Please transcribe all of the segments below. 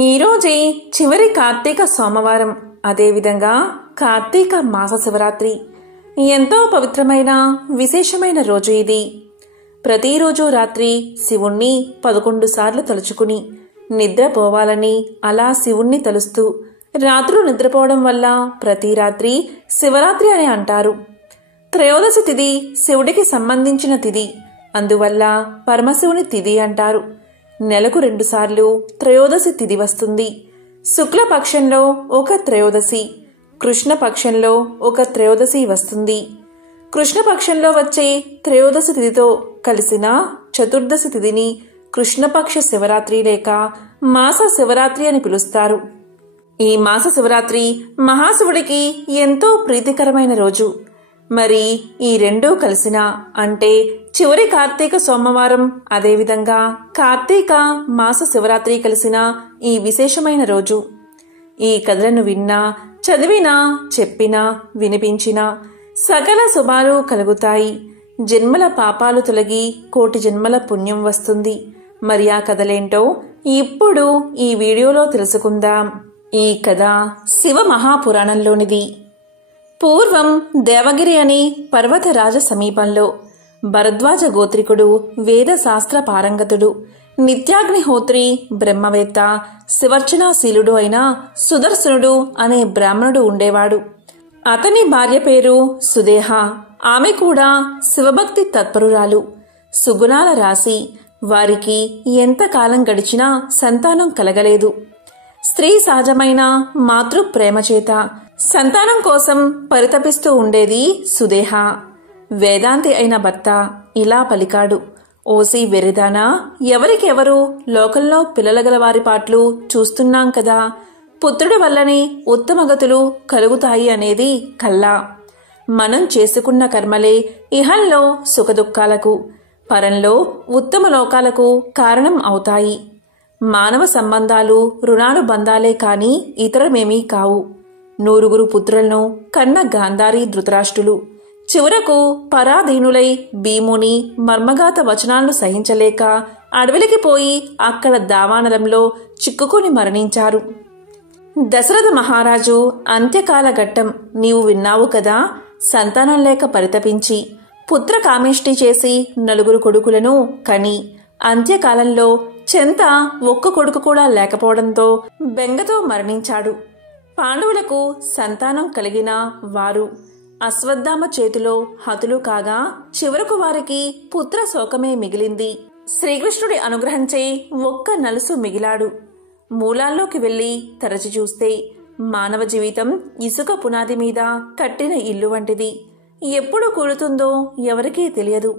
ఈరోజే చివరి కార్తీక సోమవారం, అదేవిధంగా కార్తీక మాస శివరాత్రి. ఎంతో పవిత్రమైన విశేషమైన రోజు ఇది. ప్రతిరోజు రాత్రి శివుణ్ణి 11 సార్లు తలుచుకుని నిద్రపోవాలని అలా శివుణ్ణి తలుస్తూ రాత్రులు నిద్రపోవడం వల్ల ప్రతి రాత్రి శివరాత్రి అని అంటారు. త్రయోదశి తిథి శివుడికి సంబంధించిన తిథి, అందువల్ల పరమశివుని తిథి అంటారు. నెలకు 2 సార్లు త్రయోదశి తిథి వస్తుంది. శుక్లపక్షంలో ఒక త్రయోదశి, కృష్ణపక్షంలో ఒక త్రయోదశి వస్తుంది. కృష్ణపక్షంలో వచ్చే త్రయోదశి తిథితో కలిసిన చతుర్దశి తిథిని కృష్ణపక్ష శివరాత్రి లేక మాస శివరాత్రి అని పిలుస్తారు. ఈ మాస శివరాత్రి మహాశివుడికి ఎంతో ప్రీతికరమైన రోజు. మరి ఈ రెండూ కలిసిన అంటే చివరి కార్తీక సోమవారం, అదేవిధంగా కార్తీక మాస శివరాత్రి కలిసిన ఈ విశేషమైన రోజు. ఈ కథలను విన్నా, చదివినా, చెప్పినా, వినిపించినా సకల శుభాలు కలుగుతాయి. జన్మల పాపాలు తొలగి కోటి జన్మల పుణ్యం వస్తుంది. మరి ఆ కథలేంటో ఇప్పుడు ఈ వీడియోలో తెలుసుకుందాం. ఈ కథ శివ మహాపురాణంలోనిది. పూర్వం దేవగిరి అనే పర్వతరాజ సమీపంలో భరద్వాజ గోత్రికుడు, వేద శాస్త్ర పారంగతుడు, నిత్యాగ్నిహోత్రి, బ్రహ్మవేత్త, శివర్చనాశీలుడు అయిన సుదర్శనుడు అనే బ్రాహ్మణుడు ఉండేవాడు. అతని భార్య పేరు సుదేహ. ఆమె కూడా శివభక్తి తత్పరురాలు, సుగుణాల రాశి. వారికి ఎంతకాలం గడిచినా సంతానం కలగలేదు. స్త్రీ సహజమైన మాతృ ప్రేమ చేత సంతానం కోసం పరితపిస్తూ ఉండేది సుదేహ. వేదాంతి అయిన భర్త ఇలా పలికాడు: ఓసి వెర్రిదానా, ఎవరికెవరు లోకంలో పిల్లలగల వారి పాట్లు చూస్తున్నాం కదా. పుత్రుడి వల్లనే ఉత్తమగతులు కలుగుతాయి అనేది కల్లా. మనం చేసుకున్న కర్మలే ఇహంలో సుఖదుఖాలకు, పరంలో ఉత్తమ లోకాలకు కారణం అవుతాయి. మానవ సంబంధాలు రుణానుబంధాలే కాని ఇతరమేమీ కావు. 9 పుత్రులను కన్న గాంధారి ధృతరాష్ట్రులు చివరకు పరాధీనులై భీముని మర్మగాత వచనాలను సహించలేక అడవిలికి పోయి అక్కడ దావానలంలో చిక్కుకుని మరణించారు. దశరథ మహారాజు అంత్యకాల ఘట్టం నీవు విన్నావు కదా. సంతానం లేక పరితపించి పుత్ర కామేష్టి చేసి 9 కొడుకులను కని అంత్యకాలంలో చెంత ఒక్క కొడుకు కూడా లేకపోవడంతో బెంగతో మరణించాడు. పాండవులకు సంతానం కలిగిన వారు అశ్వత్థామ చేతిలో హతులు కాగా చివరకు వారికి పుత్ర శోకమే మిగిలింది. శ్రీకృష్ణుడి అనుగ్రహంచే ఒక్క నలుసు మిగిలాడు. మూలాల్లోకి వెళ్లి తరచి చూస్తే మానవ జీవితం ఇసుక పునాది మీద కట్టిన ఇల్లు వంటిది. ఎప్పుడు కూలుతుందో ఎవరికీ తెలియదు.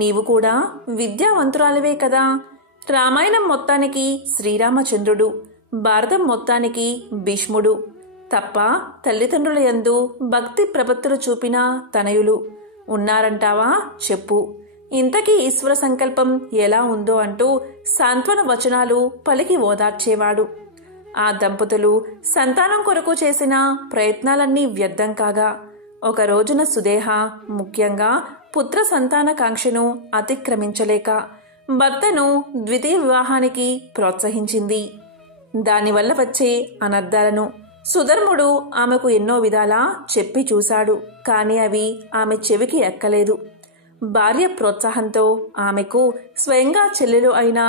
నీవు కూడా విద్యావంతురాలివే కదా. రామాయణం మొత్తానికి శ్రీరామచంద్రుడు, భారతం మొత్తానికి భీష్ముడు తప్ప తల్లిదండ్రుల యందు భక్తి ప్రపత్తులు చూపిన తనయులు ఉన్నారంటావా చెప్పు. ఇంతకీ ఈశ్వర సంకల్పం ఎలా ఉందో అంటూ సాంత్వన వచనాలు పలికి ఓదార్చేవాడు. ఆ దంపతులు సంతానం కొరకు చేసిన ప్రయత్నాలన్నీ వ్యర్థం కాగా ఒక రోజున సుదేహ ముఖ్యంగా పుత్ర సంతాన కాంక్షను అతిక్రమించలేక భర్తను ద్వితీయ వివాహానికి ప్రోత్సహించింది. దానివల్ల వచ్చే అనర్థాలను సుధర్ముడు ఆమెకు ఎన్నో విధాలా చెప్పి చూశాడు. కాని అవి ఆమె చెవికి ఎక్కలేదు. భార్య ప్రోత్సాహంతో ఆమెకు స్వయంగా చెల్లెలు అయిన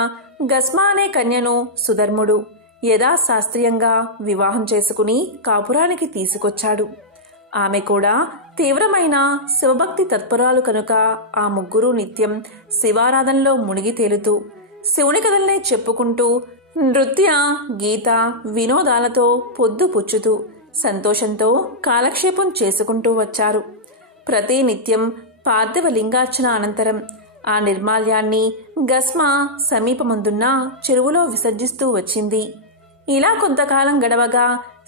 గస్మా అనే కన్యను సుధర్ముడు యథాశాస్త్రీయంగా వివాహం చేసుకుని కాపురానికి తీసుకొచ్చాడు. ఆమె కూడా తీవ్రమైన శివభక్తి తత్పరాలు కనుక ఆ ముగ్గురు నిత్యం శివారాధనలో మునిగి తేలుతూ శివుని కథల్నే చెప్పుకుంటూ నృత్య, గీత, వినోదాలతో పొద్దు పుచ్చుతూ సంతోషంతో కాలక్షేపం చేసుకుంటూ వచ్చారు. ప్రతి నిత్యం పార్థివ లింగార్చన అనంతరం ఆ నిర్మాల్యాన్ని గస్మ సమీపమందున్న చెరువులో విసర్జిస్తూ వచ్చింది. ఇలా కొంతకాలం గడవగా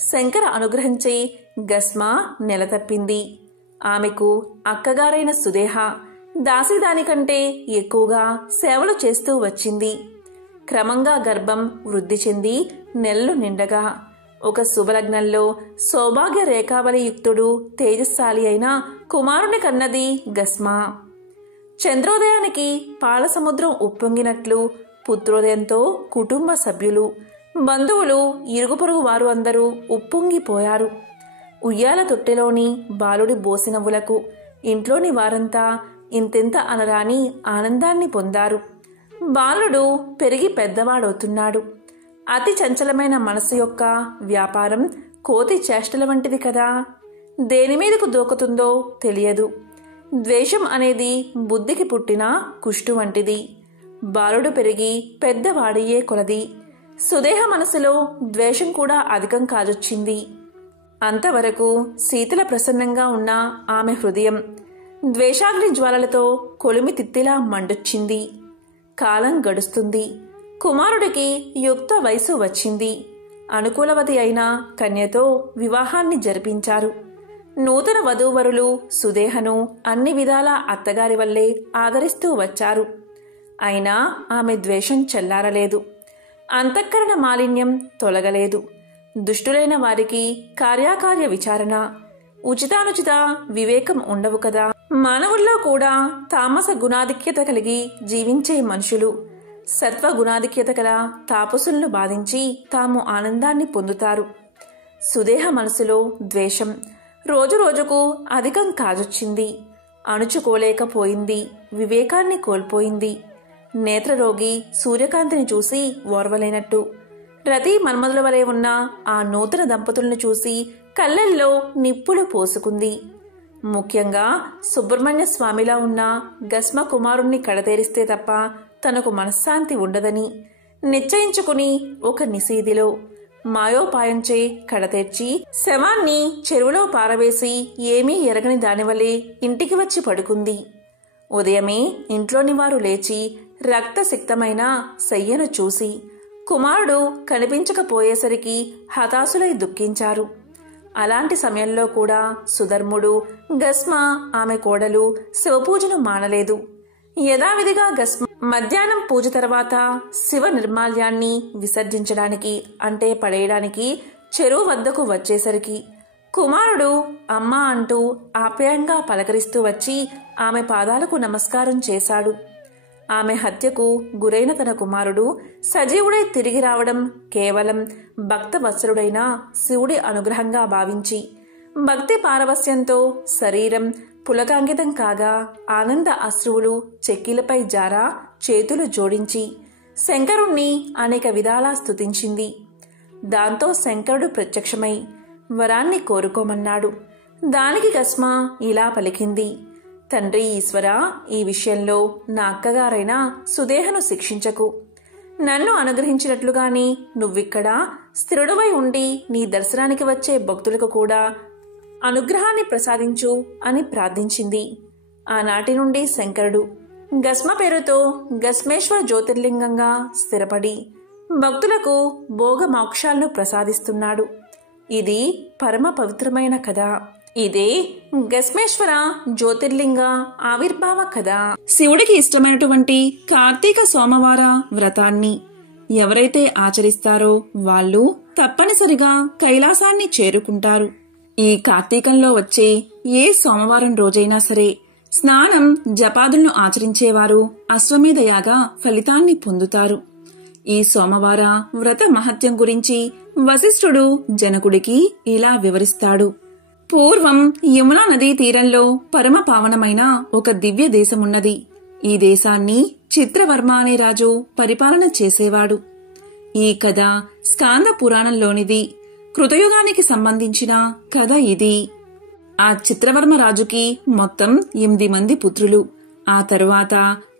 శంకర అనుగ్రహించే గస్మ నెలతప్పింది. ఆమెకు అక్కగారైన సుదేహ దాసిదానికంటే ఎక్కువగా సేవలు చేస్తూ వచ్చింది. క్రమంగా గర్భం వృద్ధి చెంది నెలలు నిండగా ఒక శుభలగ్నంలో సౌభాగ్య రేఖావళి యుక్తుడు తేజస్శాలి అయిన కుమారుని కన్నది గస్మ. చంద్రోదయానికి పాలసముద్రం ఉప్పొంగినట్లు పుత్రోదయంతో కుటుంబ సభ్యులు బంధువులు, ఇరుగు పొరుగు వారు అందరూ ఉప్పొంగిపోయారు. ఉయ్యాల తొట్టెలోని బాలుడి బోసినవ్వులకు ఇంట్లోని వారంతా ఇంతెంత అనరాని ఆనందాన్ని పొందారు. బాలుడు పెరిగి పెద్దవాడవుతున్నాడు. అతి చంచలమైన మనసు యొక్క వ్యాపారం కోతి చేష్టల వంటిది కదా. దేనిమీదకు దూకుతుందో తెలియదు. ద్వేషం అనేది బుద్ధికి పుట్టిన కుష్టు వంటిది. బాలుడు పెరిగి పెద్దవాడయ్యే కొలది సుదేహ మనసులో ద్వేషం కూడా అధికం కాజొచ్చింది. అంతవరకు శీతల ప్రసన్నంగా ఉన్న ఆమె హృదయం ద్వేషాగ్ని జ్వాలలతో కొలిమి తిత్తిలా మండొచ్చింది. కాలం గడుస్తుంది. కుమారుడికి యుక్త వయసు వచ్చింది. అనుకూలవతి అయిన కన్యతో వివాహాన్ని జరిపించారు. నూతన వధూవరులు సుదేహను అన్ని విధాలా అత్తగారి వల్లే ఆదరిస్తూ వచ్చారు. అయినా ఆమె ద్వేషం చల్లారలేదు. అంతఃకరణ మాలిన్యం తొలగలేదు. దుష్టులైన వారికి కార్యాకార్య విచారణ, ఉచితానుచిత వివేకం ఉండవు కదా. మానవుల్లో కూడా తామస గుణాధిక్యత కలిగి జీవించే మనుషులు సత్వగుణాధిక్యత గల తాపసులను బాధించి తాము ఆనందాన్ని పొందుతారు. సుదేహ మనసులో ద్వేషం రోజురోజుకు అధికం కాజొచ్చింది. అణుచుకోలేకపోయింది. వివేకాన్ని కోల్పోయింది. నేత్రరోగి సూర్యకాంతిని చూసి ఓర్వలేనట్టు రతి మన్మధుల వలె ఉన్న ఆ నూతన దంపతులను చూసి కళ్ళల్లో నిప్పులు పోసుకుంది. ముఖ్యంగా సుబ్రహ్మణ్య స్వామిలా ఉన్న గస్మ కుమారుణ్ణి కడతేరిస్తే తప్ప తనకు మనశ్శాంతి ఉండదని నిశ్చయించుకుని ఒక నిశీదిలో మాయోపాయంచే కడతేర్చి శవాన్ని చెరువులో పారవేసి ఏమీ ఎరగని దానివల్లే ఇంటికి వచ్చి పడుకుంది. ఉదయమే ఇంట్లోని వారు లేచి రక్తసిక్తమైన శయ్యను చూసి కుమారుడు కనిపించకపోయేసరికి హతాశులై దుఃఖించారు. అలాంటి సమయంలో కూడా సుధర్ముడు, గస్మ ఆమె కోడలు శివపూజను మానలేదు. యథావిధిగా గస్మ మధ్యాహ్నం పూజ తర్వాత శివ నిర్మాల్యాన్ని విసర్జించడానికి అంటే పడేయడానికి చెరువు వద్దకు వచ్చేసరికి కుమారుడు అమ్మా అంటూ ఆప్యాయంగా పలకరిస్తూ వచ్చి ఆమె పాదాలకు నమస్కారం చేశాడు. ఆమె హత్యకు గురైన తన కుమారుడు సజీవుడై తిరిగి రావడం కేవలం భక్తవత్సలుడైన శివుడి అనుగ్రహంగా భావించి భక్తి పారవస్యంతో శరీరం పులకాంకితం కాగా ఆనంద అశ్రువులు చెక్కిలపై జారా చేతులు జోడించి శంకరుణ్ణి అనేక విధాలా స్తుతించింది. దాంతో శంకరుడు ప్రత్యక్షమై వరాన్ని కోరుకోమన్నాడు. దానికి గస్మ ఇలా పలికింది: తండ్రి ఈశ్వర, ఈ విషయంలో నా అక్కగారైన సుదేహను శిక్షించకు. నన్ను అనుగ్రహించినట్లుగాని నువ్విక్కడ స్థిరుడువై ఉండి నీ దర్శనానికి వచ్చే భక్తులకు కూడా అనుగ్రహాన్ని ప్రసాదించు అని ప్రార్థించింది. ఆనాటి నుండి శంకరుడు గస్మ పేరుతో గస్మేశ్వర జ్యోతిర్లింగంగా స్థిరపడి భక్తులకు భోగమోక్షాలను ప్రసాదిస్తున్నాడు. ఇది పరమ పవిత్రమైన కథ. ఇదే గస్మేశ్వర జ్యోతిర్లింగ ఆవిర్భావ కథ. శివుడికి ఇష్టమైనటువంటి కార్తీక సోమవార వ్రతాన్ని ఎవరైతే ఆచరిస్తారో వాళ్ళు తప్పనిసరిగా కైలాసాన్ని చేరుకుంటారు. ఈ కార్తీకంలో వచ్చే ఏ సోమవారం రోజైనా సరే స్నానం, జపాదులను ఆచరించేవారు అశ్వమేధ యాగ ఫలితాన్ని పొందుతారు. ఈ సోమవార వ్రత మహత్యం గురించి వశిష్ఠుడు జనకుడికి ఇలా వివరిస్తాడు. పూర్వం యమునా నదీ తీరంలో పరమ పావనమైన ఒక దివ్య దేశమున్నది. ఈ దేశాన్ని చిత్రవర్మ అనే రాజు పరిపాలన చేసేవాడు. ఈ కథ స్కాంద పురాణంలోనిది. కృతయుగానికి సంబంధించిన కథ ఇది. ఆ చిత్రవర్మ రాజుకి మొత్తం 8 మంది పుత్రులు. ఆ తరువాత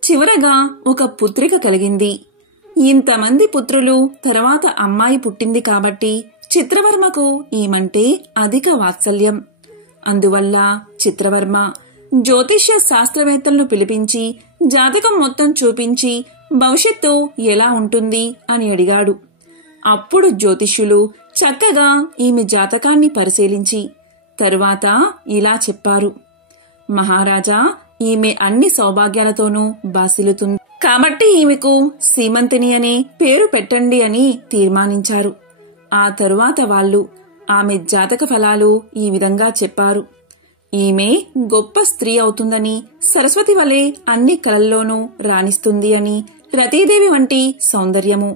చివరగా ఒక పుత్రిక కలిగింది. ఇంతమంది పుత్రులు తర్వాత అమ్మాయి పుట్టింది కాబట్టి చిత్రవర్మకు ఈమంటే అధిక వాత్సల్యం. అందువల్ల చిత్రవర్మ జ్యోతిష్య శాస్త్రవేత్తలను పిలిపించి జాతకం మొత్తం చూపించి భవిష్యత్తు ఎలా ఉంటుంది అని అడిగాడు. అప్పుడు జ్యోతిష్యులు చక్కగా ఈమె జాతకాన్ని పరిశీలించి తరువాత ఇలా చెప్పారు: మహారాజా, ఈమె అన్ని సౌభాగ్యాలతోనూ బాసిల్లుతుంది కాబట్టి ఈమెకు సీమంతిని అనే పేరు పెట్టండి అని తీర్మానించారు. ఆ తరువాత వాళ్ళు ఆమె జాతక ఫలాలు ఈ విధంగా చెప్పారు: ఈమె గొప్ప స్త్రీ అవుతుందని, సరస్వతి వలె అన్ని కళల్లోనూ రాణిస్తుంది అని, రతీదేవి వంటి సౌందర్యము,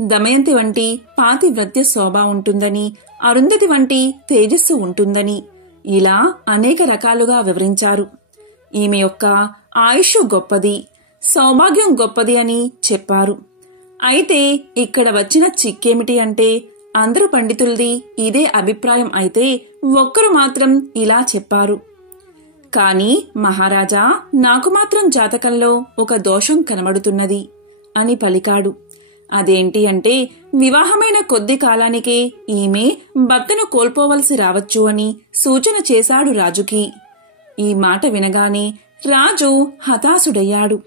దమయంతి వంటి పాతివ్రత్య శోభ ఉంటుందని, అరుంధతి వంటి తేజస్సు ఉంటుందని ఇలా అనేక రకాలుగా వివరించారు. ఈమె యొక్క ఆయుష్ గొప్పది, సౌభాగ్యం గొప్పది అని చెప్పారు. అయితే ఇక్కడ వచ్చిన చిక్కేమిటి అంటే అందరు పండితులది ఇదే అభిప్రాయం అయితే ఒక్కరు మాత్రం ఇలా చెప్పారు. కాని మహారాజా, నాకు మాత్రం జాతకంలో ఒక దోషం కనబడుతున్నది అని పలికాడు. అదేంటి అంటే వివాహమైన కొద్ది కాలానికే ఈమె భర్తను కోల్పోవలసి రావచ్చు అని సూచన చేశాడు రాజుకి. ఈ మాట వినగానే రాజు హతాశుడయ్యాడు.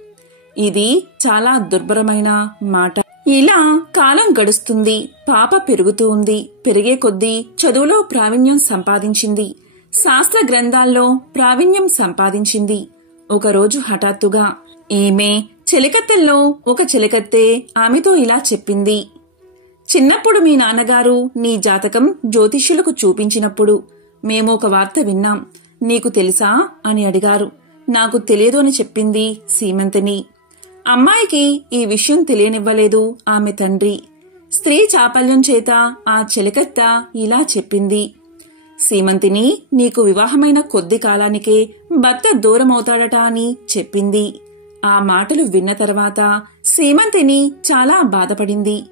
ఇది చాలా దుర్భరమైన మాట. ఇలా కాలం గడుస్తుంది. పాప పెరుగుతూ ఉంది. పెరిగే కొద్దీ చదువులో ప్రావీణ్యం సంపాదించింది. శాస్త్ర గ్రంథాల్లో ప్రావీణ్యం సంపాదించింది. ఒకరోజు హఠాత్తుగా ఈమె చెలికత్తెల్లో ఒక చెలికత్తె ఆమెతో ఇలా చెప్పింది. చిన్నప్పుడు మీ నాన్నగారు నీ జాతకం జ్యోతిష్యులకు చూపించినప్పుడు మేము ఒక వార్త విన్నాం. నీకు తెలుసా అని అడిగారు. నాకు తెలియదు అని చెప్పింది సీమంతిని. అమ్మాయికి ఈ విషయం తెలియనివ్వలేదు ఆమె తండ్రి. స్త్రీ చాపల్యం చేత ఆ చెలికత్త ఇలా చెప్పింది. సీమంతిని, నీకు వివాహమైన కొద్ది కాలానికే భర్త దూరమవుతాడట అని చెప్పింది. ఆ మాటలు విన్న తర్వాత సీమంతిని చాలా బాధపడింది.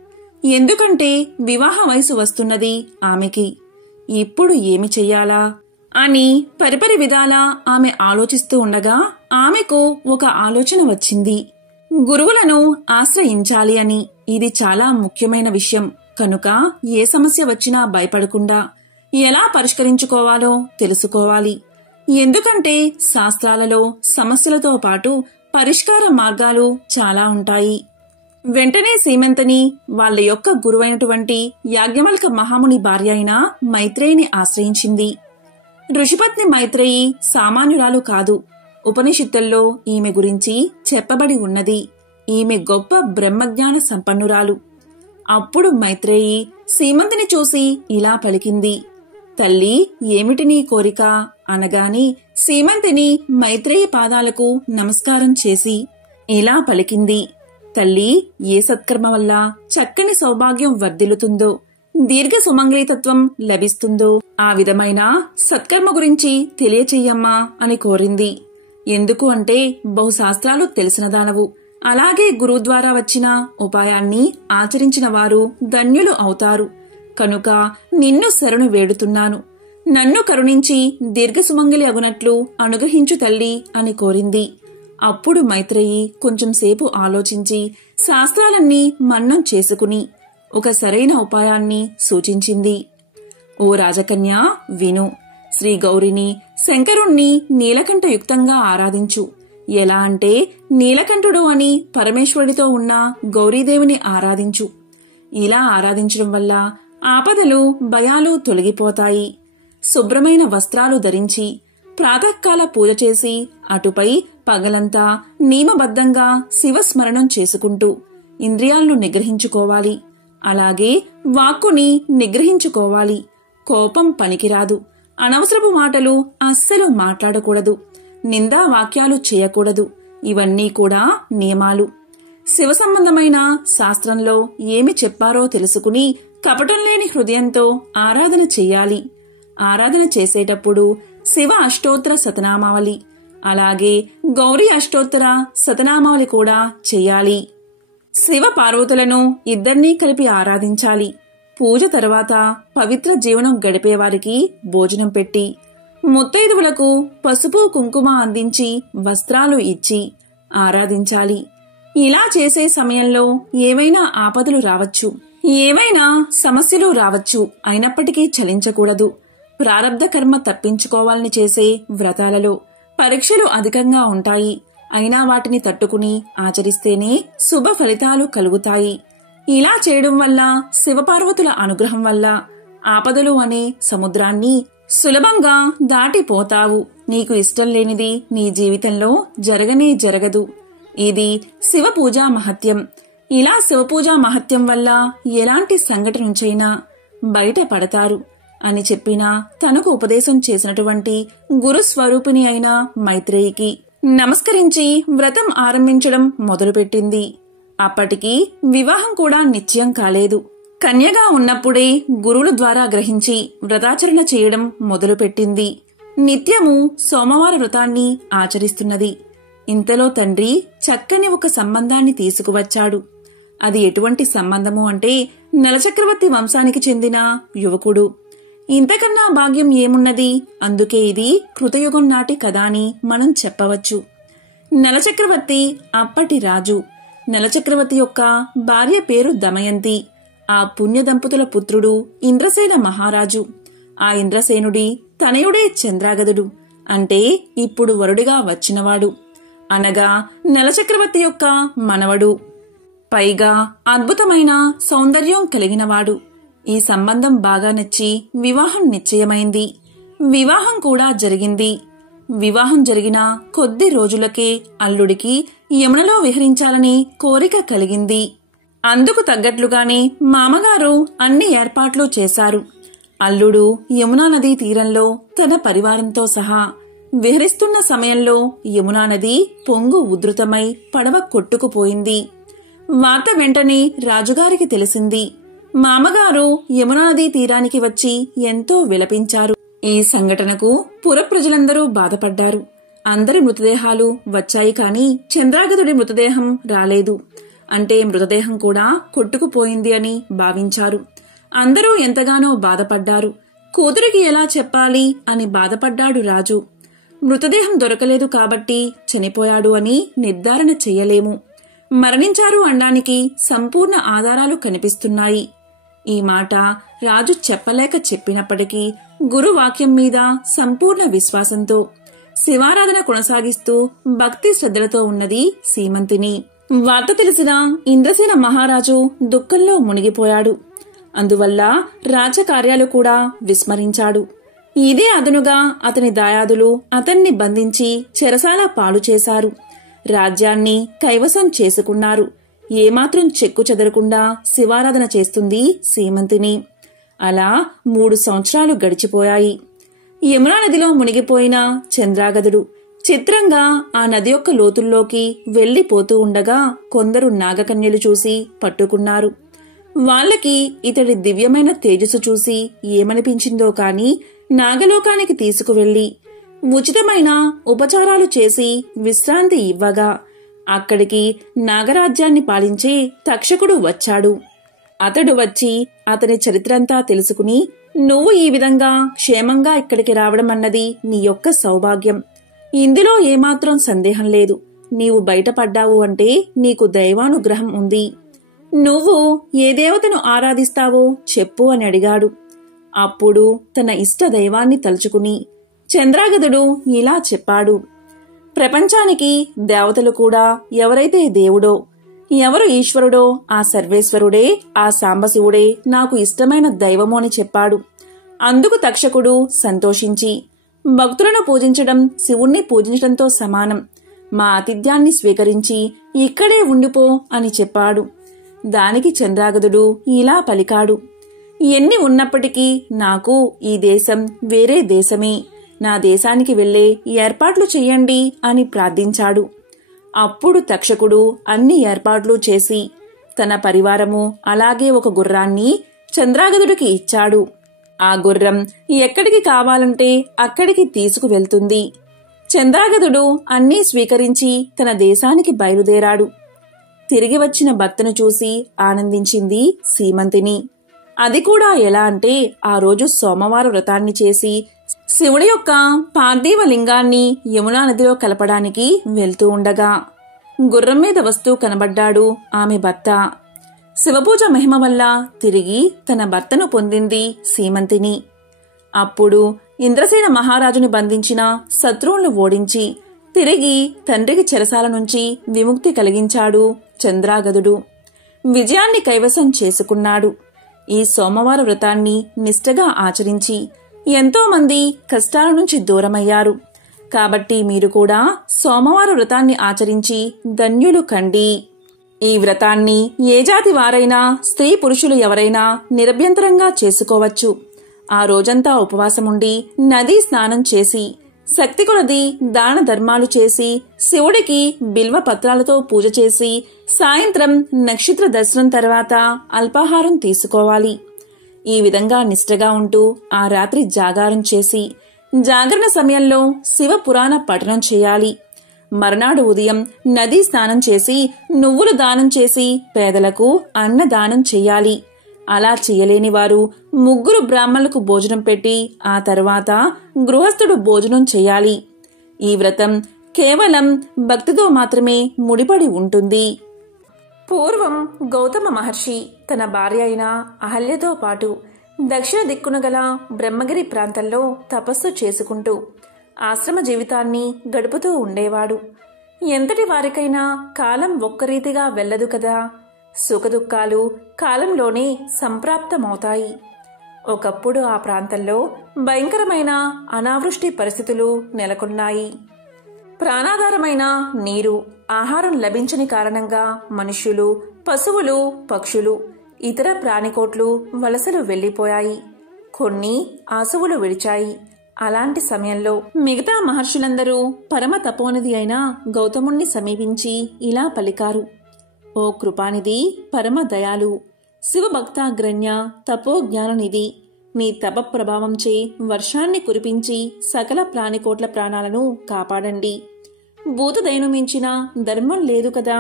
ఎందుకంటే వివాహ వయసు వస్తున్నది ఆమెకి. ఇప్పుడు ఏమి చెయ్యాలా అని పరిపరి విధాలా ఆమె ఆలోచిస్తూ ఉండగా ఆమెకు ఒక ఆలోచన వచ్చింది. గురువులను ఆశ్రయించాలి అని. ఇది చాలా ముఖ్యమైన విషయం కనుక ఏ సమస్య వచ్చినా భయపడకుండా ఎలా పరిష్కరించుకోవాలో తెలుసుకోవాలి. ఎందుకంటే శాస్త్రాలలో సమస్యలతో పాటు పరిష్కార మార్గాలు చాలా ఉంటాయి. వెంటనే సీమంతిని వాళ్ళ యొక్క గురువైనటువంటి యాజ్ఞవల్క మహాముని భార్య అయిన మైత్రేయిని ఆశ్రయించింది. ఋషిపత్ని మైత్రేయి సామాన్యురాలు కాదు. ఉపనిషత్తుల్లో ఈమె గురించి చెప్పబడి ఉన్నది. ఈమె గొప్ప బ్రహ్మజ్ఞాన సంపన్నురాలు. అప్పుడు మైత్రేయి సీమంతిని చూసి ఇలా పలికింది. తల్లి, ఏమిటి నీ కోరిక అనగాని సీమంతిని మైత్రేయి పాదాలకు నమస్కారం చేసి ఇలా పలికింది. తల్లి, ఏ సత్కర్మ వల్ల చక్కని సౌభాగ్యం వర్ధిల్లుతుందో, దీర్ఘ సుమంగళితత్వం లభిస్తుందో ఆ విధమైన సత్కర్మ గురించి తెలియచెయ్యమ్మా అని కోరింది. ఎందుకు అంటే బహుశాస్త్రాలు తెలిసిన దానవు. అలాగే గురువు ద్వారా వచ్చిన ఉపాయాన్ని ఆచరించిన వారు ధన్యులు అవుతారు. కనుక నిన్ను శరణు వేడుతున్నాను. నన్ను కరుణించి దీర్ఘసుమంగళి అగునట్లు అనుగ్రహించు తల్లి అని కోరింది. అప్పుడు మైత్రేయి కొంచెం సేపు ఆలోచించి శాస్త్రాలన్నీ మన్నం చేసుకుని ఒక సరైన ఉపాయాన్ని సూచించింది. ఓ రాజకన్యా, విను. శ్రీ గౌరిని, శంకరుణ్ణి నీలకంఠయుక్తంగా ఆరాధించు. ఎలా అంటే నీలకంఠుడు అని పరమేశ్వరుడితో ఉన్న గౌరీదేవిని ఆరాధించు. ఇలా ఆరాధించడం వల్ల ఆపదలు, భయాలు తొలగిపోతాయి. శుభ్రమైన వస్త్రాలు ధరించి ప్రాతకాల పూజ చేసి అటుపై పగలంతా నియమబద్ధంగా శివస్మరణం చేసుకుంటూ ఇంద్రియాలను నిగ్రహించుకోవాలి. అలాగే వాక్కుని నిగ్రహించుకోవాలి. కోపం పనికిరాదు. అనవసరపు మాటలు అస్సలు మాట్లాడకూడదు. నిందా వాక్యాలు చేయకూడదు. ఇవన్నీ కూడా నియమాలు. శివ సంబంధమైన శాస్త్రంలో ఏమి చెప్పారో తెలుసుకుని కపటం లేని హృదయంతో ఆరాధన చెయ్యాలి. ఆరాధన చేసేటప్పుడు శివ అష్టోత్తర శతనామావళి, అలాగే గౌరీ అష్టోత్తర శతనామావళి కూడా చెయ్యాలి. శివ పార్వతులను ఇద్దరినీ కలిపి ఆరాధించాలి. పూజ తర్వాత పవిత్ర జీవనం గడిపేవారికి భోజనం పెట్టి ముత్తైదువులకు పసుపు కుంకుమ అందించి వస్త్రాలు ఇచ్చి ఆరాధించాలి. ఇలా చేసే సమయంలో ఏవైనా ఆపదలు రావచ్చు, ఏవైనా సమస్యలు రావచ్చు. అయినప్పటికీ చలించకూడదు. ప్రారబ్ధ కర్మ తప్పించుకోవాలని చేసే వ్రతాలలో పరీక్షలు అధికంగా ఉంటాయి. అయినా వాటిని తట్టుకుని ఆచరిస్తేనే శుభ ఫలితాలు కలుగుతాయి. ఇలా చేయడం వల్ల శివపార్వతుల అనుగ్రహం వల్ల ఆపదలు అనే సముద్రాన్ని సులభంగా దాటిపోతావు. నీకు ఇష్టం లేనిది నీ జీవితంలో జరగనే జరగదు. ఇది శివపూజా మహత్యం. ఇలా శివపూజా మహత్యం వల్ల ఎలాంటి సంఘటన నుంచైనా బయటపడతారు అని చెప్పిన తనకు ఉపదేశం చేసినటువంటి గురుస్వరూపిణి అయిన మైత్రేయికి నమస్కరించి వ్రతం ఆరంభించడం మొదలుపెట్టింది. అప్పటికి వివాహం కూడా నిశ్చయం కాలేదు. కన్యగా ఉన్నప్పుడే గురువుల ద్వారా గ్రహించి వ్రతాచరణ చేయడం మొదలుపెట్టింది. నిత్యము సోమవార వ్రతాన్ని ఆచరిస్తున్నది. ఇంతలో తండ్రి చక్కని ఒక సంబంధాన్ని తీసుకువచ్చాడు. అది ఎటువంటి సంబంధము అంటే నలచక్రవర్తి వంశానికి చెందిన యువకుడు. ఇంతకన్నా భాగ్యం ఏమున్నది? అందుకే ఇది కృతయుగం నాటి కథ అని మనం చెప్పవచ్చు. నలచక్రవర్తి అప్పటి రాజు. నలచక్రవర్తి యొక్క భార్య పేరు దమయంతి. ఆ పుణ్య దంపతుల పుత్రుడు ఇంద్రసేన మహారాజు. ఆ ఇంద్రసేనుడి తనయుడే చంద్రాగదుడు, అంటే ఇప్పుడు వరుడిగా వచ్చినవాడు, అనగా నలచక్రవర్తి యొక్క మనవడు. పైగా అద్భుతమైన సౌందర్యం కలిగినవాడు. ఈ సంబంధం బాగా నచ్చి వివాహం నిశ్చయమైంది. వివాహం కూడా జరిగింది. వివాహం జరిగిన కొద్ది రోజులకే అల్లుడికి యమునలో విహరించాలని కోరిక కలిగింది. అందుకు తగ్గట్లుగానే మామగారు అన్ని ఏర్పాట్లు చేశారు. అల్లుడు యమునా నదీ తీరంలో తన పరివారంతో సహా విహరిస్తున్న సమయంలో యమునా నది పొంగు ఉధృతమై పడవ కొట్టుకుపోయింది. వార్త వెంటనే రాజుగారికి తెలిసింది. మామగారు యమునా నదీ తీరానికి వచ్చి ఎంతో విలపించారు. ఈ సంఘటనకు పుర ప్రజలందరూ బాధపడ్డారు. అందరి మృతదేహాలు వచ్చాయి, కాని చంద్రాగదుడి మృతదేహం రాలేదు. అంటే మృతదేహం కూడా కొట్టుకుపోయింది అని భావించారు. అందరూ ఎంతగానో బాధపడ్డారు. కూతురికి ఎలా చెప్పాలి అని బాధపడ్డాడు రాజు. మృతదేహం దొరకలేదు కాబట్టి చనిపోయాడు అని నిర్ధారణ చెయ్యలేము. మరణించారు అనడానికి సంపూర్ణ ఆధారాలు కనిపిస్తున్నాయి. ఈ మాట రాజు చెప్పలేక చెప్పినప్పటికీ గురువాక్యం మీద సంపూర్ణ విశ్వాసంతో శివారాధన కొనసాగిస్తూ భక్తి శ్రద్ధలతో ఉన్నది సీమంతిని. వార్త తెలిసిన ఇంద్రసేన మహారాజు దుఃఖంలో మునిగిపోయాడు. అందువల్ల రాజకార్యాలు కూడా విస్మరించాడు. ఇదే అదనుగా అతని దాయాదులు అతన్ని బంధించి చెరసాల పాలు చేశారు. రాజ్యాన్ని కైవసం చేసుకున్నారు. ఏమాత్రం చెక్కు చెదరకుండా శివారాధన చేస్తుంది సీమంతిని. అలా 3 సంవత్సరాలు గడిచిపోయాయి. యమునా నదిలో మునిగిపోయిన చంద్రాగదుడు చిత్రంగా ఆ నది యొక్క లోతుల్లోకి వెళ్లిపోతూ ఉండగా కొందరు నాగకన్యలు చూసి పట్టుకున్నారు. వాళ్లకి ఇతడి దివ్యమైన తేజస్సు చూసి ఏమనిపించిందో కాని నాగలోకానికి తీసుకువెళ్లి ఉచితమైన ఉపచారాలు చేసి విశ్రాంతి ఇవ్వగా అక్కడికి నాగరాజ్యాన్ని పాలించే తక్షకుడు వచ్చాడు. అతడు వచ్చి అతని చరిత్రంతా తెలుసుకుని, నువ్వు ఈ విధంగా క్షేమంగా ఇక్కడికి రావడం అన్నది నీ యొక్క సౌభాగ్యం. ఇందులో ఏమాత్రం సందేహం లేదు. నీవు బయటపడ్డావు అంటే నీకు దైవానుగ్రహం ఉంది. నువ్వు ఏ దేవతను ఆరాధిస్తావో చెప్పు అని అడిగాడు. అప్పుడు తన ఇష్ట దైవాన్ని తలుచుకుని చంద్రాగదుడు ఇలా చెప్పాడు. ప్రపంచానికి దేవతలు కూడా ఎవరైతే దేవుడో, ఎవరు ఈశ్వరుడో ఆ సర్వేశ్వరుడే, ఆ సాంబశివుడే నాకు ఇష్టమైన దైవము అని చెప్పాడు. అందుకు తక్షకుడు సంతోషించి, భక్తులను పూజించడం శివుణ్ణి పూజించడంతో సమానం. మా ఆతిథ్యాన్ని స్వీకరించి ఇక్కడే ఉండిపో అని చెప్పాడు. దానికి చంద్రాగదుడు ఇలా పలికాడు. ఎన్ని ఉన్నప్పటికీ నాకు ఈ దేశం వేరే దేశమే. నా దేశానికి వెళ్లే ఏర్పాట్లు చెయ్యండి అని ప్రార్థించాడు. అప్పుడు తక్షకుడు అన్ని ఏర్పాట్లు చేసి తన పరివారము అలాగే ఒక గుర్రాన్ని చంద్రాగదుడికి ఇచ్చాడు. ఆ గుర్రం ఎక్కడికి కావాలంటే అక్కడికి తీసుకువెళ్తుంది. చంద్రాగదుడు అన్నీ స్వీకరించి తన దేశానికి బయలుదేరాడు. తిరిగి వచ్చిన భర్తను చూసి ఆనందించింది సీమంతిని. అది కూడా ఎలా అంటే ఆ రోజు సోమవార వ్రతాన్ని చేసి శివుడి యొక్క పార్థివ లింగాన్ని యమునా నదిలో కలపడానికి వెళ్తూ ఉండగా గుర్రం మీద వస్తూ కనబడ్డాడు ఆమె భర్త. శివపూజ మహిమ వల్ల తిరిగి తన భర్తను పొందింది సీమంతిని. అప్పుడు ఇంద్రసేన మహారాజుని బంధించిన శత్రువులను ఓడించి తిరిగి తండ్రికి చెరసాల నుంచి విముక్తి కలిగించాడు చంద్రాగదుడు. విజయాన్ని కైవసం చేసుకున్నాడు. ఈ సోమవార వ్రతాన్ని నిష్ఠగా ఆచరించి ఎంతో మంది కష్టాల నుంచి దూరమయ్యారు. కాబట్టి మీరు కూడా సోమవార వ్రతాన్ని ఆచరించి ధన్యులు కండి. ఈ వ్రతాన్ని ఏ జాతి వారైనా స్త్రీ పురుషులు ఎవరైనా నిరభ్యంతరంగా చేసుకోవచ్చు. ఆ రోజంతా ఉపవాసముండి నదీ స్నానం చేసి శక్తి కొలది దాన ధర్మాలు చేసి శివుడికి బిల్వ పత్రాలతో పూజ చేసి సాయంత్రం నక్షత్ర దర్శనం తర్వాత అల్పాహారం తీసుకోవాలి. ఈ విధంగా నిష్ఠగా ఉంటూ ఆ రాత్రి జాగారం చేసి జాగరణ సమయంలో శివ పురాణ పఠనం చేయాలి. మర్నాడు ఉదయం నదీ స్నానం చేసి నువ్వులు దానం చేసి పేదలకు అన్నదానం చెయ్యాలి. అలా చెయ్యలేని వారు 3 బ్రాహ్మణులకు భోజనం పెట్టి ఆ తర్వాత గృహస్థుడు భోజనం చెయ్యాలి. ఈ వ్రతం కేవలం భక్తితో మాత్రమే ముడిపడి ఉంటుంది. పూర్వం గౌతమ మహర్షి తన భార్య అయిన అహల్యతో పాటు దక్షిణ దిక్కున గల బ్రహ్మగిరి ప్రాంతంలో తపస్సు చేసుకుంటూ ఆశ్రమ జీవితాన్ని గడుపుతూ ఉండేవాడు. ఎంతటి వారికైనా కాలం ఒక్కరీతిగా వెళ్లదు కదా. సుఖదుఖాలు కాలంలోనే సంప్రాప్తమవుతాయి. ఒకప్పుడు ఆ ప్రాంతంలో భయంకరమైన అనావృష్టి పరిస్థితులు నెలకొన్నాయి. ప్రాణాధారమైన నీరు, ఆహారం లభించని కారణంగా మనుష్యులు, పశువులు, పక్షులు, ఇతర ప్రాణికోట్లు వలసలు వెళ్లిపోయాయి. కొన్ని ఆశువులు విడిచాయి. అలాంటి సమయంలో మిగతా మహర్షులందరూ పరమ తపోనిధి అయిన గౌతముణ్ణి సమీపించి ఇలా పలికారు: ఓ కృపానిధి, పరమ దయాలు, శివభక్తాగ్రణ్య, తపోజ్ఞాననిధి, నీ తప ప్రభావంచే వర్షాన్ని కురిపించి సకల ప్రాణికోట్ల ప్రాణాలను కాపాడండి. భూతదయను మించిన ధర్మం లేదు కదా.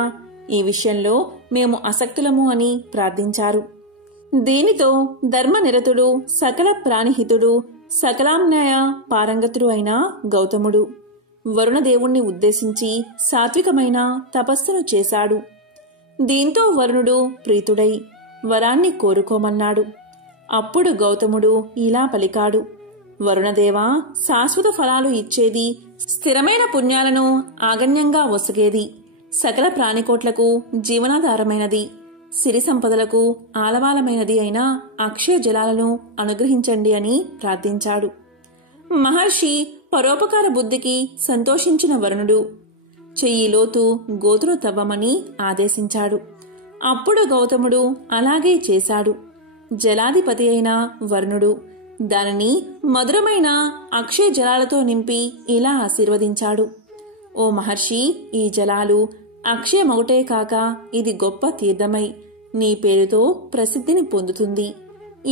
ఈ విషయంలో మేము అసక్తులము అని ప్రార్థించారు. దీనితో ధర్మనిరతుడు, సకల ప్రాణిహితుడు, సకలాన్యాయ పారంగతుడు అయిన గౌతముడు వరుణదేవుణ్ణి ఉద్దేశించి సాత్వికమైన తపస్సును చేశాడు. దీంతో వరుణుడు ప్రీతుడై వరాన్ని కోరుకోమన్నాడు. అప్పుడు గౌతముడు ఇలా పలికాడు: వరుణదేవా, శాశ్వత ఫలాలు ఇచ్చేది, స్థిరమైన పుణ్యాలను ఆగణ్యంగా ఒసగేది, సకల ప్రాణికోట్లకు జీవనాధారమైనది, సిరి సంపదలకు ఆలవాలమైనది అయిన అక్షయ జలాలను అనుగ్రహించండి అని ప్రార్థించాడు. మహర్షి పరోపకార బుద్ధికి సంతోషించిన వరుణుడు చెయ్యిలోతు గోతును తవ్వమని ఆదేశించాడు. అప్పుడు గౌతముడు అలాగే చేశాడు. జలాధిపతి అయిన వరుణుడు దానిని మధురమైన అక్షయ జలాలతో నింపి ఇలా ఆశీర్వదించాడు: ఓ మహర్షి, ఈ జలాలు అక్షయమొకటే కాక ఇది గొప్ప తీర్థమై నీ పేరుతో ప్రసిద్ధిని పొందుతుంది.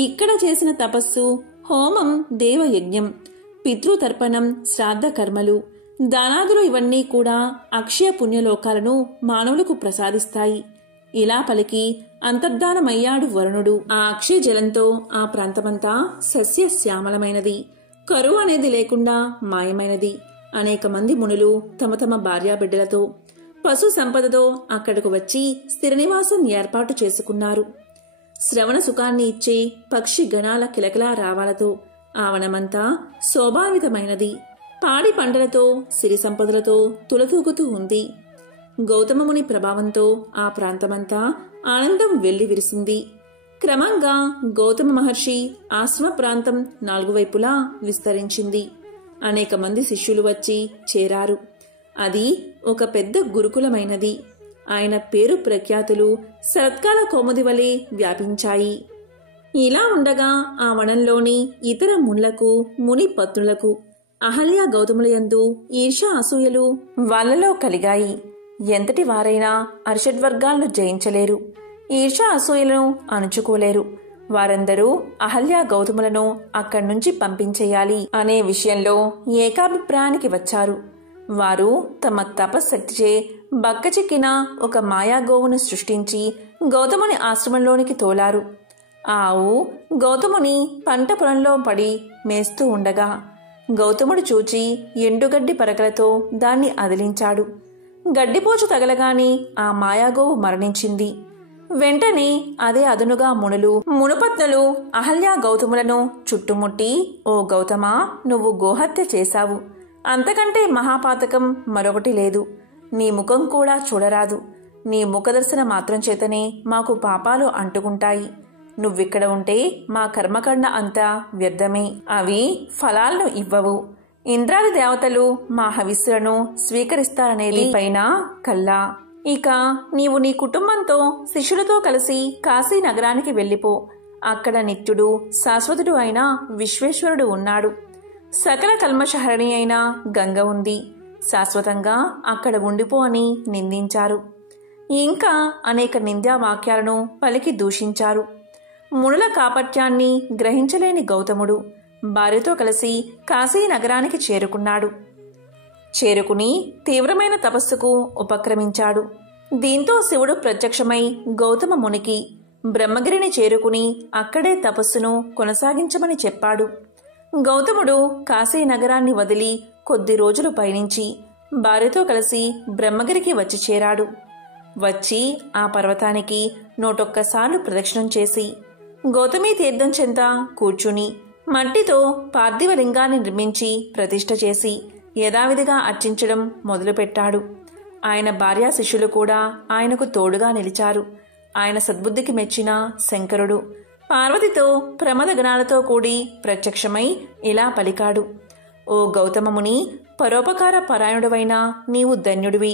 ఇక్కడ చేసిన తపస్సు, హోమం, దేవయజ్ఞం, పితృతర్పణం, శ్రాద్ధ కర్మలు, దానాదులు ఇవన్నీ కూడా అక్షయ పుణ్యలోకాలను మానవులకు ప్రసాదిస్తాయి. ఇలా పలికి అంతర్ధానమయ్యాడు వరుణుడు. ఆ అక్షయ జలంతో ఆ ప్రాంతమంతా సస్య శ్యామలమైనది, కరువు అనేది లేకుండా మాయమైనది. అనేక మంది మునులు తమ తమ భార్యాబిడ్డలతో, పశు సంపదతో అక్కడకు వచ్చి స్థిర నివాసం ఏర్పాటు చేసుకున్నారు. శ్రవణ సుఖాన్ని ఇచ్చే పక్షి గణాల కిలకిలా రావాలతో ఆ వనమంతా శోభాన్వితమైనది. పాడి పంటలతో, సిరి సంపదలతో తులతూగుతూ ఉంది. గౌతమముని ప్రభావంతో ఆ ప్రాంతమంతా ఆనందం వెళ్లి విరిసింది. క్రమంగా గౌతమ మహర్షి ఆశ్రమ ప్రాంతం 4 వైపులా విస్తరించింది. అనేక మంది శిష్యులు వచ్చి చేరారు. అది ఒక పెద్ద గురుకులమైనది. ఆయన పేరు ప్రఖ్యాతులు శరత్కాల కౌముది వలె వ్యాపించాయి. ఇలా ఉండగా ఆ వనంలోని ఇతర మునులకు, ముని పత్నులకు అహల్య గౌతములయందు ఈర్ష అసూయలు వాళ్లలో కలిగాయి. ఎంతటి వారైనా అరిషడ్వర్గాలను జయించలేరు, ఈర్ష అసూయలను అణుచుకోలేరు. వారందరూ అహల్య గౌతములను అక్కడి నుంచి పంపించేయాలి అనే విషయంలో ఏకాభిప్రాయానికి వచ్చారు. వారు తమ తపశక్తిచే బక్కచిక్కిన ఒక మాయాగోవును సృష్టించి గౌతముని ఆశ్రమంలోనికి తోలారు. ఆ ఆవు గౌతముని పంట పొలంలో పడి మేస్తూ ఉండగా గౌతముడు చూచి ఎండుగడ్డి పరకలతో దాన్ని అదిలించాడు. గడ్డిపోచు తగలగాని ఆ మాయాగోవు మరణించింది. వెంటనే అదే అదనుగా మునుపత్నులు అహల్య గౌతములను చుట్టుముట్టి, ఓ గౌతమా, నువ్వు గోహత్య చేశావు. అంతకంటే మహాపాతకం మరొకటి లేదు. నీ ముఖం కూడా చూడరాదు. నీ ముఖదర్శన మాత్రం చేతనే మాకు పాపాలు అంటుకుంటాయి. నువ్విక్కడ ఉంటే మా కర్మకండ అంతా వ్యర్థమే. అవి ఫలాలను ఇవ్వవు. ఇంద్రాది దేవతలు మా హవిస్సులను స్వీకరిస్తారనేది పైన కల్లా. ఇక నీవు నీ కుటుంబంతో శిష్యులతో కలిసి కాశీ నగరానికి వెళ్ళిపో. అక్కడ నిత్యుడు, శాశ్వతుడు అయిన విశ్వేశ్వరుడు ఉన్నాడు. సకల కల్మషహరణి అయిన గంగ ఉంది, శాశ్వతంగా అక్కడ ఉండిపో అని నిందించారు. ఇంకా అనేక నిందా వాక్యాలను పలికి దూషించారు. మునుల కాపట్యాన్ని గ్రహించలేని గౌతముడు భార్యతో కలిసి కాశీ నగరానికి చేరుకున్నాడు. చేరుకుని తీవ్రమైన తపస్సుకు ఉపక్రమించాడు. దీంతో శివుడు ప్రత్యక్షమై గౌతమ మునికి బ్రహ్మగిరిని చేరుకుని అక్కడే తపస్సును కొనసాగించమని చెప్పాడు. గౌతముడు కాశీ నగరాన్ని వదిలి కొద్ది రోజులు పయనించి భార్యతో కలిసి బ్రహ్మగిరికి వచ్చి చేరాడు. వచ్చి ఆ పర్వతానికి 101 సార్లు ప్రదక్షిణం చేసి గౌతమీ తీర్థం చెంత కూర్చుని మట్టితో పార్థివలింగాన్ని నిర్మించి ప్రతిష్ఠ చేసి యథావిధిగా అర్చించడం మొదలుపెట్టాడు. ఆయన భార్యా శిష్యులు కూడా ఆయనకు తోడుగా నిలిచారు. ఆయన సద్బుద్ధికి మెచ్చిన శంకరుడు పార్వతితో ప్రమదగణాలతో కూడి ప్రత్యక్షమై ఇలా పలికాడు. ఓ గౌతమముని, పరోపకార పరాయణుడవైన నీవు ధన్యుడివి,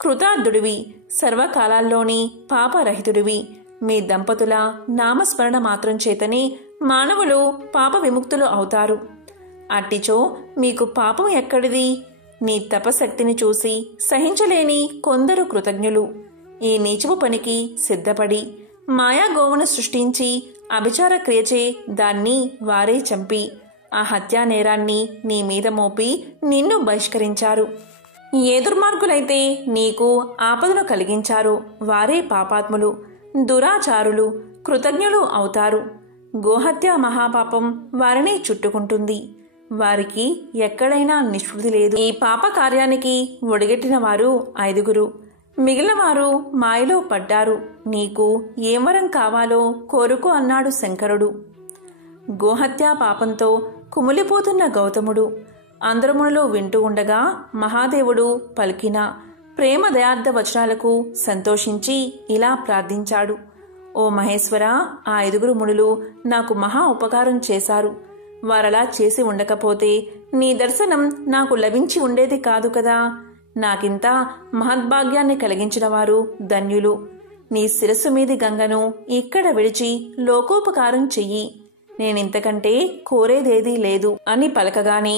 కృతార్థుడివి, సర్వకాలాల్లోని పాపరహితుడివి. మీ దంపతుల నామస్మరణ మాత్రం చేతనే మానవులు పాప విముక్తులు అవుతారు. అట్టిచో మీకు పాపం ఎక్కడిది? నీ తపశక్తిని చూసి సహించలేని కొందరు కృతజ్ఞులు ఈ నీచపు పనికి సిద్ధపడి మాయాగోవును సృష్టించి అభిచార క్రియచే దాన్ని వారే చంపి ఆ హత్యా నేరాన్ని నీ మీద మోపి నిన్ను బహిష్కరించారు. ఏ దుర్మార్గులైతే నీకు ఆపదను కలిగించారో వారే పాపాత్ములు, దురాచారులు, కృతజ్ఞులు అవుతారు. గోహత్య మహాపాపం వారిని చుట్టుకుంటుంది. వారికి ఎక్కడైనా నిష్కృతి లేదు. ఈ పాప కార్యానికి ఒడిగట్టిన వారు 5. మిగిలిన వారు మాయలో పడ్డారు. నీకు ఏం వరం కావాలో కోరుకో అన్నాడు శంకరుడు. గోహత్యా పాపంతో కుమిలిపోతున్న గౌతముడు అందరమునులో వింటూ ఉండగా మహాదేవుడు పలికిన ప్రేమ దయార్థ వచనాలకు సంతోషించి ఇలా ప్రార్థించాడు. ఓ మహేశ్వర, ఆ 5 మునులు నాకు మహా ఉపకారం చేశారు. వారలా చేసి ఉండకపోతే నీ దర్శనం నాకు లభించి ఉండేది కాదు కదా. నాకింత మహద్భాగ్యాన్ని కలిగించిన వారు ధన్యులు. నీ శిరస్సు మీది గంగను ఇక్కడ విడిచి లోకోపకారం చెయ్యి. నేనింతకంటే కోరేదేదీ లేదు అని పలకగానే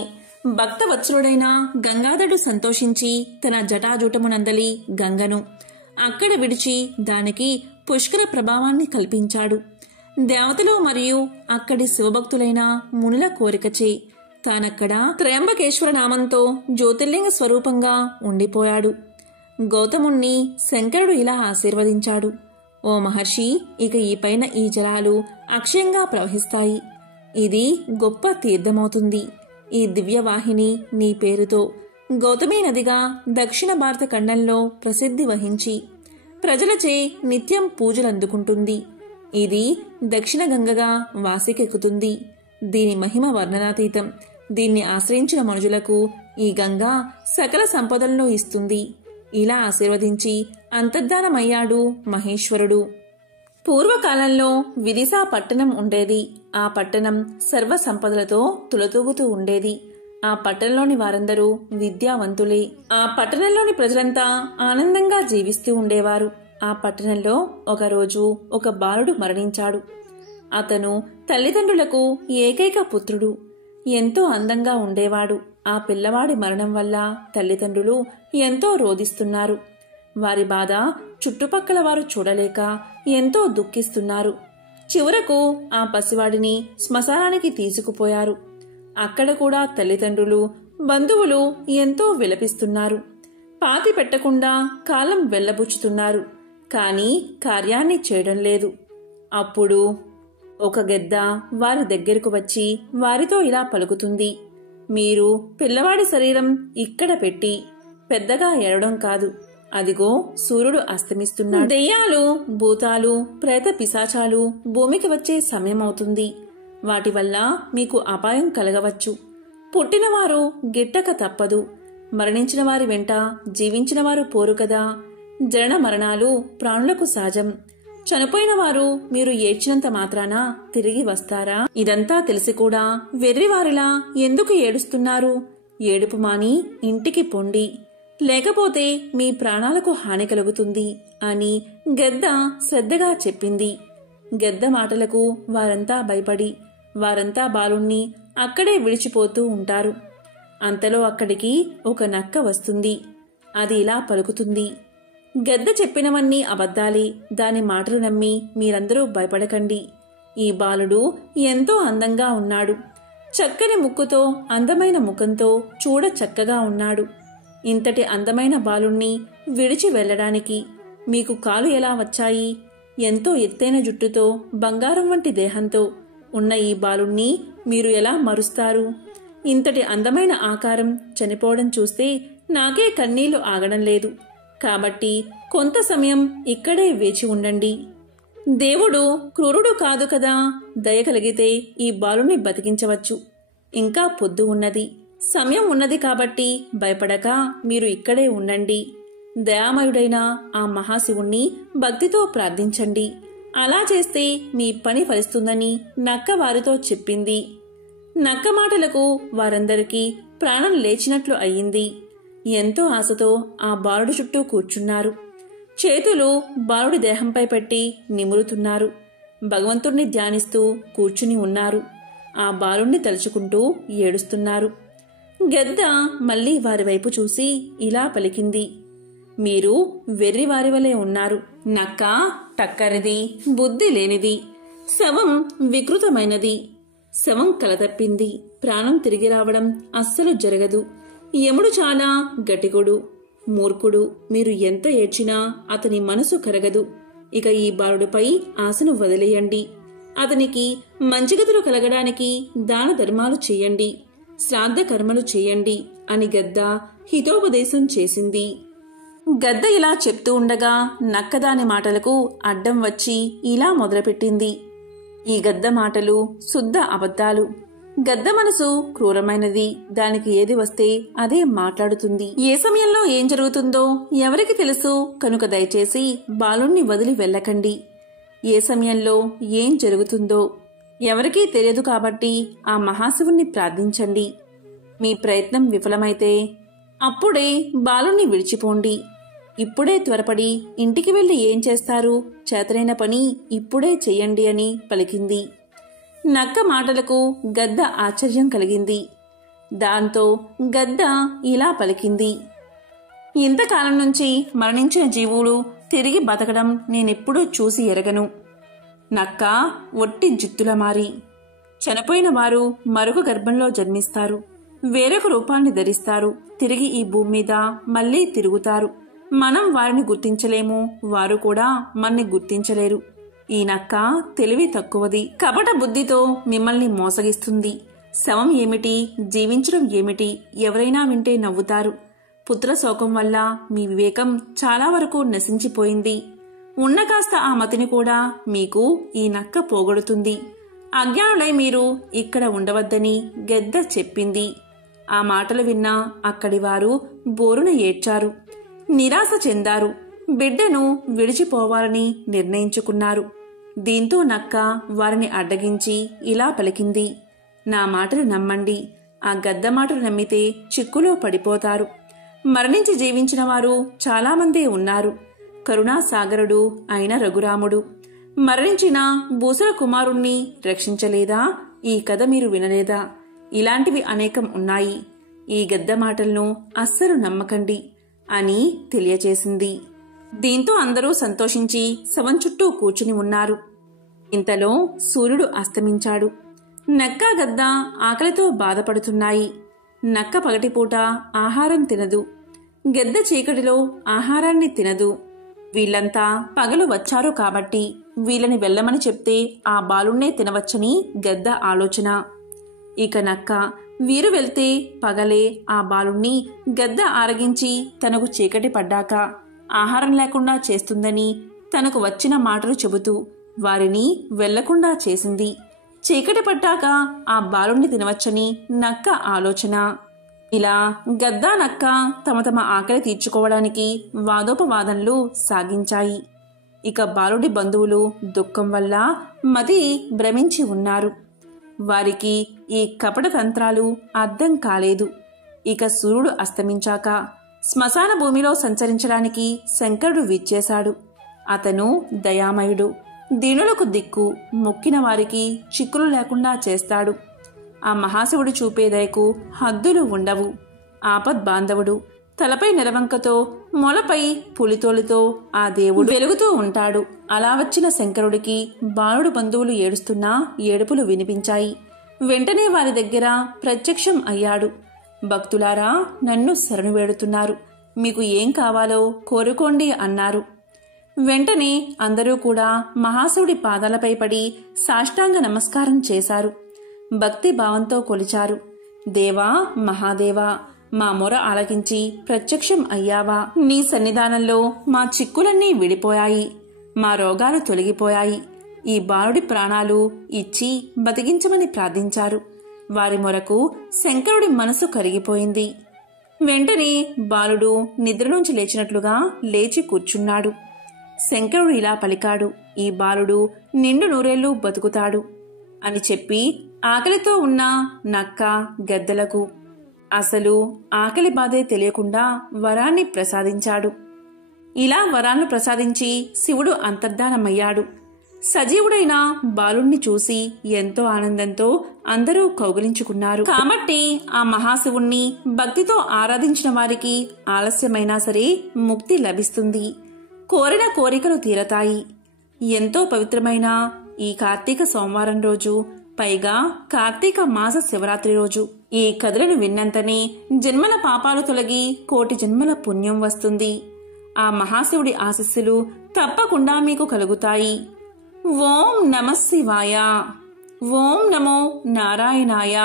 భక్తవత్సలుడైన గంగాధరుడు సంతోషించి తన జటాజూటమునందలి గంగను అక్కడ విడిచి దానికి పుష్కర ప్రభావాన్ని కల్పించాడు. దేవతలు మరియు అక్కడి శివభక్తులైన మునుల కోరికచే తానక్కడ త్రయంబకేశ్వర నామంతో జ్యోతిర్లింగ స్వరూపంగా ఉండిపోయాడు. గౌతముణ్ణి శంకరుడు ఇలా ఆశీర్వదించాడు. ఓ మహర్షి, ఇక ఈ పైన ఈ జలాలు అక్షయంగా ప్రవహిస్తాయి. ఇది గొప్ప తీర్థమవుతుంది. ఈ దివ్యవాహిని నీ పేరుతో గౌతమీ నదిగా దక్షిణ భారత ఖండంలో ప్రసిద్ధి వహించి ప్రజలచే నిత్యం పూజలందుకుంటుంది. ఇది దక్షిణ గంగగా వాసికెక్కుతుంది. దీని మహిమ వర్ణనాతీతం. దీన్ని ఆశ్రయించిన మనుజులకు ఈ గంగా సకల సంపదలను ఇస్తుంది. ఇలా ఆశీర్వదించి అంతర్ధానమయ్యాడు మహేశ్వరుడు. పూర్వకాలంలో విదిశా పట్టణం ఉండేది. ఆ పట్టణం సర్వ సంపదలతో తులతూగుతూ ఉండేది. ఆ పట్టణంలోని వారందరూ విద్యావంతులే. ఆ పట్టణంలోని ప్రజలంతా ఆనందంగా జీవిస్తూ ఉండేవారు. ఆ పట్టణంలో ఒకరోజు ఒక బాలుడు మరణించాడు. అతను తల్లిదండ్రులకు ఏకైక పుత్రుడు. ఎంతో అందంగా ఉండేవాడు. ఆ పిల్లవాడి మరణం వల్ల తల్లిదండ్రులు ఎంతో రోదిస్తున్నారు. వారి బాధ చుట్టుపక్కల వారు చూడలేక ఎంతో దుఃఖిస్తున్నారు. చివరకు ఆ పసివాడిని శ్మశానానికి తీసుకుపోయారు. అక్కడ కూడా తల్లిదండ్రులు, బంధువులు ఎంతో విలపిస్తున్నారు. పాతి పెట్టకుండా కాలం వెళ్లబుచ్చుతున్నారు. కాని కార్యాన్ని చేయడం లేదు. అప్పుడు ఒక గెద్ద వారి దగ్గరకు వచ్చి వారితో ఇలా పలుకుతుంది. మీరు పిల్లవాడి శరీరం ఇక్కడ పెట్టి పెద్దగా ఏడవడం కాదు. అదిగో సూర్యుడు అస్తమిస్తున్నాడు. దెయ్యాలు, భూతాలు, ప్రేత పిశాచాలు భూమికి వచ్చే సమయమవుతుంది. వాటి వల్ల మీకు అపాయం కలగవచ్చు. పుట్టినవారు గిట్టక తప్పదు. మరణించిన వారి వెంట జీవించిన వారు పోరు కదా. జనన మరణాలు ప్రాణులకు సహజం. చనిపోయిన వారు మీరు ఏడ్చినంత మాత్రాన తిరిగి వస్తారా? ఇదంతా తెలిసి కూడా వెర్రివారిలా ఎందుకు ఏడుస్తున్నారు? ఏడుపు మాని ఇంటికి పొండి, లేకపోతే మీ ప్రాణాలకు హాని కలుగుతుంది అని గెద్ద శ్రద్ధగా చెప్పింది. గెద్ద మాటలకు వారంతా భయపడి వారంతా బాలుణ్ణి అక్కడే విడిచిపోతూ ఉంటారు. అంతలో అక్కడికి ఒక నక్క వస్తుంది. అది ఇలా పలుకుతుంది, గద్ద చెప్పినవన్నీ అబద్ధాలే. దాని మాటలు నమ్మి మీరందరూ భయపడకండి. ఈ బాలుడు ఎంతో అందంగా ఉన్నాడు. చక్కని ముక్కుతో, అందమైన ముఖంతో చూడ చక్కగా ఉన్నాడు. ఇంతటి అందమైన బాలుణ్ణి విడిచి వెళ్లడానికి మీకు కాలు ఎలా వచ్చాయి? ఎంతో ఎత్తైన జుట్టుతో, బంగారం వంటి దేహంతో ఉన్న ఈ బాలుణ్ణి మీరు ఎలా మరుస్తారు? ఇంతటి అందమైన ఆకారం చనిపోవడం చూస్తే నాకే కన్నీళ్లు ఆగడం లేదు. కాబట్టి కొంత సమయం ఇక్కడే వేచి ఉండండి. దేవుడు క్రూరుడు కాదు కదా. దయ కలిగితే ఈ బాలుని బతికించవచ్చు. ఇంకా పొద్దు ఉన్నది, సమయం ఉన్నది కాబట్టి భయపడక మీరు ఇక్కడే ఉండండి. దయామయుడైన ఆ మహాశివుణ్ణి భక్తితో ప్రార్థించండి. అలా చేస్తే మీ పని ఫలిస్తుందని నక్క వారితో చెప్పింది. నక్క మాటలకు వారందరికీ ప్రాణం లేచినట్లు అయ్యింది. ఎంతో ఆశతో ఆ బాలుడి చుట్టూ కూర్చున్నారు. చేతులు బాలుడి దేహంపై పెట్టి నిమురుతున్నారు. భగవంతుణ్ణి ధ్యానిస్తూ కూర్చుని ఉన్నారు. ఆ బాలుణ్ణి తలుచుకుంటూ ఏడుస్తున్నారు. గద్ద మళ్లీ వారి వైపు చూసి ఇలా పలికింది, మీరు వెర్రివారి వలె ఉన్నారు. నక్క టక్కరిది, బుద్ధి లేనిది, శవం వికృతమైనది. శవం కలతప్పింది. ప్రాణం తిరిగి రావడం అస్సలు జరగదు. యముడు చాలా గటికుడు, మూర్ఖుడు. మీరు ఎంత ఏడ్చినా అతని మనసు కరగదు. ఇక ఈ బాలుడిపై ఆశను వదిలేయండి. అతనికి మంచిగతులు కలగడానికి దాన ధర్మాలు చెయ్యండి, శ్రాద్ధ కర్మలు చెయ్యండి అని గద్ద హితోపదేశం చేసింది. గద్ద ఇలా చెప్తూ ఉండగా నక్క దాని మాటలకు అడ్డం వచ్చి ఇలా మొదలుపెట్టింది. ఈ గద్ద మాటలు శుద్ధ అబద్ధాలు. గద్ద మనసు క్రూరమైనది. దానికి ఏది వస్తే అదే మాట్లాడుతుంది. ఏ సమయంలో ఏం జరుగుతుందో ఎవరికి తెలుసు కనుక దయచేసి బాలుణ్ణి వదిలి వెళ్ళకండి. ఏ సమయంలో ఏం జరుగుతుందో ఎవరికీ తెలియదు కాబట్టి ఆ మహాశివుణ్ణి ప్రార్థించండి. మీ ప్రయత్నం విఫలమైతే అప్పుడే బాలుణ్ణి విడిచిపోండి. ఇప్పుడే త్వరపడి ఇంటికి వెళ్లి ఏం చేస్తారు? చేతనైన పని ఇప్పుడే చెయ్యండి అని పలికింది. నక్క మాటలకు గద్ద ఆశ్చర్యం కలిగింది. దాంతో గద్ద ఇలా పలికింది, ఇంతకాలం నుంచి మరణించిన జీవులు తిరిగి బతకడం నేనెప్పుడూ చూసి ఎరగను. నక్క ఒట్టి జిత్తుల మారి. చనిపోయిన వారు మరొక గర్భంలో జన్మిస్తారు, వేరొక రూపాన్ని ధరిస్తారు, తిరిగి ఈ భూమి మీద మళ్లీ తిరుగుతారు. మనం వారిని గుర్తించలేము, వారు కూడా మన్ని గుర్తించలేరు. ఈ నక్క తెలివి తక్కువది, కపట బుద్ధితో మిమ్మల్ని మోసగిస్తుంది. శవం ఏమిటి, జీవించడం ఏమిటి ఎవరైనా వింటే నవ్వుతారు. పుత్రశోకం వల్ల మీ వివేకం చాలా వరకు నశించిపోయింది. ఉన్న కాస్త ఆ మతిని కూడా మీకు ఈ నక్క పోగొడుతుంది. అజ్ఞానులై మీరు ఇక్కడ ఉండవద్దని గద్ద చెప్పింది. ఆ మాటలు విన్న అక్కడి వారు బోరున ఏడ్చారు, నిరాశ చెందారు. బిడ్డను విడిచిపోవాలని నిర్ణయించుకున్నారు. దీంతో నక్క వారిని అడ్డగించి ఇలా పలికింది, నా మాటలు నమ్మండి. ఆ గద్ద మాటలు నమ్మితే చిక్కులో పడిపోతారు. మరణించి జీవించిన వారు చాలామందే ఉన్నారు. కరుణాసాగరుడు అయిన రఘురాముడు మరణించిన భూసుర కుమారుణ్ణి రక్షించలేదా? ఈ కథ మీరు వినలేదా? ఇలాంటివి అనేకం ఉన్నాయి. ఈ గద్ద మాటలను అస్సలు నమ్మకండి అని తెలియచేసింది. దీంతో అందరూ సంతోషించి శవం చుట్టూ కూర్చుని ఉన్నారు. ఇంతలో సూర్యుడు అస్తమించాడు. నక్క గద్ద ఆకలితో బాధపడుతున్నాయి. నక్క పగటిపూట ఆహారం తినదు, గద్ద చీకటిలో ఆహారాన్ని తినదు. వీళ్లంతా పగలు వచ్చారు కాబట్టి వీళ్ళని వెళ్ళమని చెప్తే ఆ బాలుణ్ణే తినవచ్చని గద్ద ఆలోచన. ఇక నక్క వీరు వెళ్తే పగలే ఆ బాలుణ్ణి గద్ద ఆరగించి తనకు చీకటి పడ్డాక ఆహారం లేకుండా చేస్తుందని తనకు వచ్చిన మాటలు చెబుతూ వారిని వెళ్లకుండా చేసింది. చీకటి పడ్డాక ఆ బాలుణ్ణి తినవచ్చని నక్క ఆలోచన. ఇలా గద్ద నక్క తమ తమ ఆకలి తీర్చుకోవడానికి వాదోపవాదనలు సాగించాయి. ఇక బాలుడి బంధువులు దుఃఖం వల్ల మతి భ్రమించి ఉన్నారు. వారికి ఈ కపట తంత్రాలు అర్థం కాలేదు. ఇక సూర్యుడు అస్తమించాక శ్మశాన భూమిలో సంచరించడానికి శంకరుడు విచ్చేశాడు. అతను దయామయుడు, దీనులకు దిక్కు, మొక్కిన వారికి చిక్కులు లేకుండా చేస్తాడు. ఆ మహాశివుడు చూపే దయకు హద్దులు ఉండవు. ఆపద్బాంధవుడు. తలపై నెలవంకతో, మొలపై పులితోలుతో ఆ దేవుడు వెలుగుతూ ఉంటాడు. అలా వచ్చిన శంకరుడికి బాలుడు బంధువులు ఏడుస్తున్నా ఏడుపులు వినిపించాయి. వెంటనే వారి దగ్గర ప్రత్యక్షం అయ్యాడు. భక్తులారా, నన్ను శరణు వేడుతున్నారు, మీకు ఏం కావాలో కోరుకోండి అన్నారు. వెంటనే అందరూ కూడా మహాశివుడి పాదాలపై పడి సాష్టాంగ నమస్కారం చేశారు. భక్తి భావంతో కొలిచారు. దేవా, మహాదేవా, మా మొర ఆలకించి ప్రత్యక్షం అయ్యావా? నీ సన్నిధానంలో మా చిక్కులన్నీ విడిపోయాయి, మా రోగాలు తొలగిపోయాయి. ఈ బాలుడి ప్రాణాలు ఇచ్చి బతికించమని ప్రార్థించారు. వారి మొరకు శంకరుడి మనసు కరిగిపోయింది. వెంటనే బాలుడు నిద్రలోంచి లేచినట్లుగా లేచి కూర్చున్నాడు. శంకరుడు ఇలా పలికాడు, ఈ బాలుడు నిండు నూరేళ్లు బతుకుతాడు అని చెప్పి ఆకలితో ఉన్న నక్క, గద్దలకు అసలు ఆకలి బాధే తెలియకుండా వరాన్ని ప్రసాదించాడు. ఇలా వరాన్ని ప్రసాదించి శివుడు అంతర్ధానమయ్యాడు. సజీవుడైన బాలుణ్ణి చూసి ఎంతో ఆనందంతో అందరూ కౌగిలించుకున్నారు. కాబట్టి ఆ మహాశివుణ్ణి భక్తితో ఆరాధించిన వారికి ఆలస్యమైనా సరే ముక్తి లభిస్తుంది. కోరిన కోరికలు తీరతాయి. ఎంతో పవిత్రమైన ఈ కార్తీక సోమవారం రోజు, పైగా కార్తీక మాస శివరాత్రి రోజు ఈ కథలను విన్నంతనే జన్మల పాపాలు తొలగి కోటి జన్మల పుణ్యం వస్తుంది. ఆ మహాశివుడి ఆశీస్సులు తప్పకుండా మీకు కలుగుతాయి. ఓం నమః శివాయ. ఓం నమో నారాయణాయ.